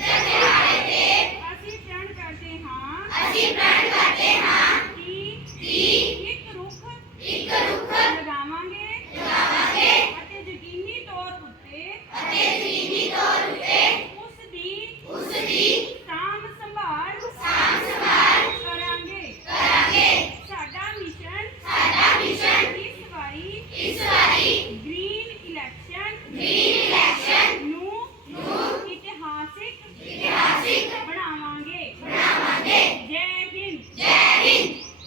Amen.